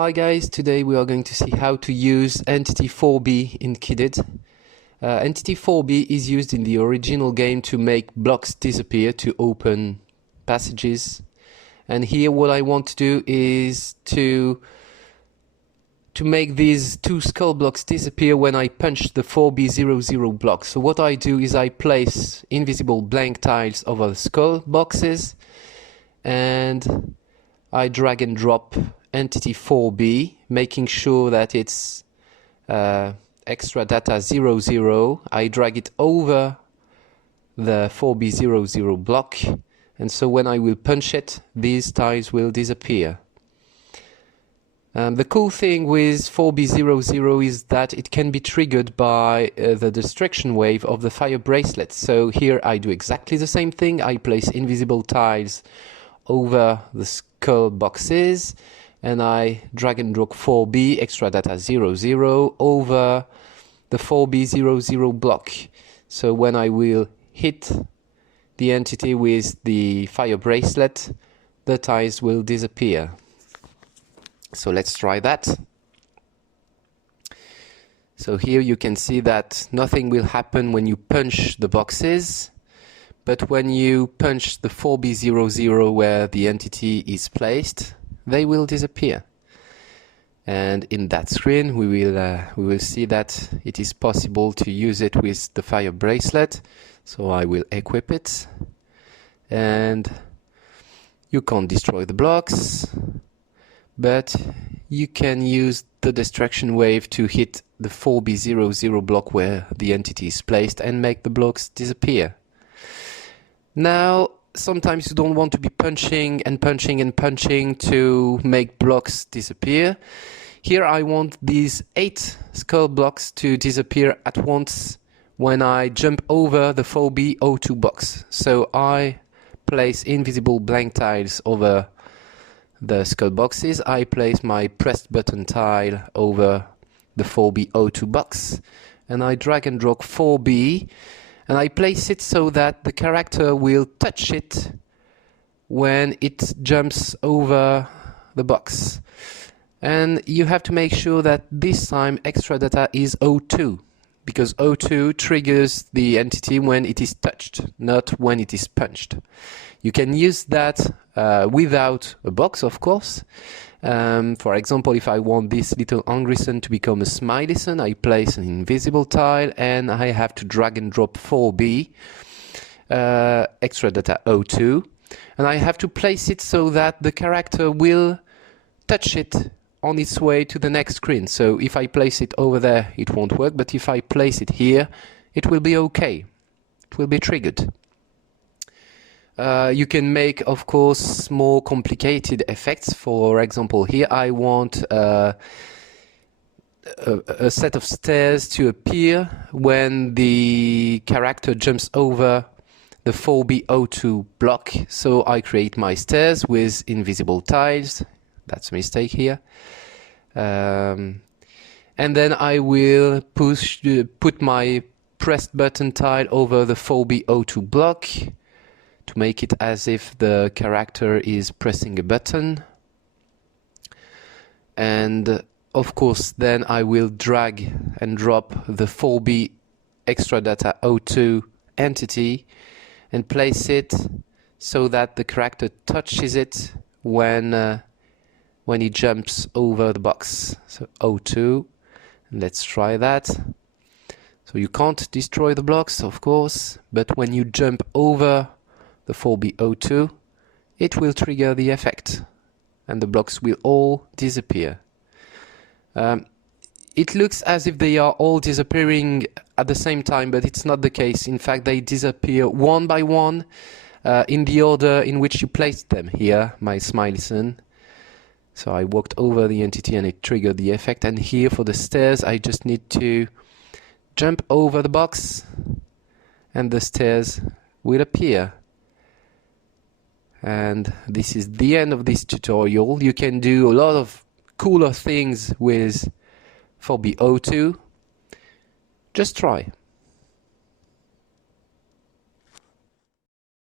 Hi guys, today we are going to see how to use entity 4b in Kidd. Entity 4b is used in the original game to make blocks disappear, to open passages. And here what I want to do is to make these two skull blocks disappear when I punch the 4b00 block. So what I do is I place invisible blank tiles over the skull boxes and I drag and drop entity 4b, making sure that it's extra data 00. I drag it over the 4b00 block, and so when I will punch it, these tiles will disappear. The cool thing with 4b00 is that it can be triggered by the destruction wave of the fire bracelet. So here I do exactly the same thing. I place invisible tiles over the skull boxes and I drag and drop 4b extra data 00 over the 4b00 block. So when I will hit the entity with the fire bracelet, the tiles will disappear. So let's try that. So here you can see that nothing will happen when you punch the boxes, but when you punch the 4b00 where the entity is placed, they will disappear. And in that screen we will see that it is possible to use it with the fire bracelet. So I will equip it, and you can't destroy the blocks, but you can use the destruction wave to hit the 4b00 block where the entity is placed and make the blocks disappear. Now, sometimes you don't want to be punching and punching and punching to make blocks disappear. Here I want these 8 skull blocks to disappear at once when I jump over the 4b02 box. So I place invisible blank tiles over the skull boxes. I place my pressed button tile over the 4b02 box, and I drag and drop 4b, and I place it so that the character will touch it when it jumps over the box. And you have to make sure that this time extra data is 02, because 02 triggers the entity when it is touched, not when it is punched. You can use that without a box, of course. For example, if I want this little angry sun to become a smiley sun, I place an invisible tile and I have to drag and drop 4b, extra data 02, and I have to place it so that the character will touch it on its way to the next screen. So if I place it over there, it won't work, but if I place it here, it will be okay. It will be triggered. You can make, of course, more complicated effects. For example, here I want a set of stairs to appear when the character jumps over the 4b02 block. So I create my stairs with invisible tiles. That's a mistake here. And then I will put my pressed button tile over the 4b02 block to make it as if the character is pressing a button. And of course then I will drag and drop the 4b extra data 02 entity and place it so that the character touches it when he jumps over the box. So 02, and let's try that. So you can't destroy the blocks, of course, but when you jump over the 4b02, it will trigger the effect and the blocks will all disappear. It looks as if they are all disappearing at the same time, but it's not the case. In fact, they disappear one by one in the order in which you placed them. Here, my smiley sun. So I walked over the entity and it triggered the effect. And here for the stairs, I just need to jump over the box and the stairs will appear. And this is the end of this tutorial. You can do a lot of cooler things with 4b02. Just try.